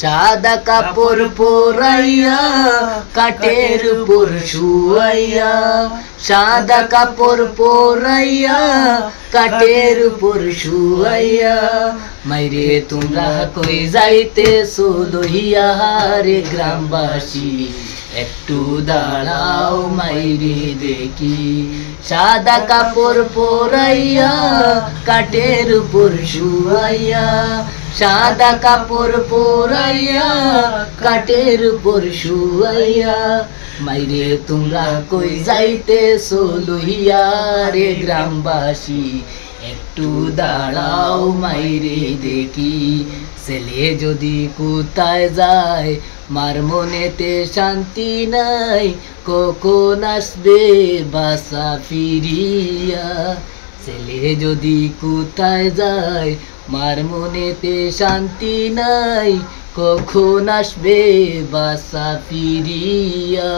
সাদা কাপড় পরাইয়া কাঠের উপর শুয়াইয়া, সাদা কাপড় পরাইয়া কাঠের উপর শুয়াইয়া, মাইরে তোমরা কই যাইতেছো লইয়া রে গ্রামবাসী, একটু দাঁড়াও মাইরে দেখি। সাদা কাপড় পরাইয়া কাঠের উপর শুয়াইয়া, সাদা কাপড় পরাইয়া কাঠের উপর শুয়াইয়া, মাইরে তোমরা কই যাইতেছো লইয়া রে গ্রামবাসী, একটু দাঁড়াও মাইরে দেখি। ছেলে যদি কোথায় যায় মার মনেতে শান্তি নাই, কখন আসবে বাসা ফিরিয়া। ছেলে যদি কোথায় যায় মার মনেতে শান্তি নাই, কখন আসবে বাসা ফিরিয়া।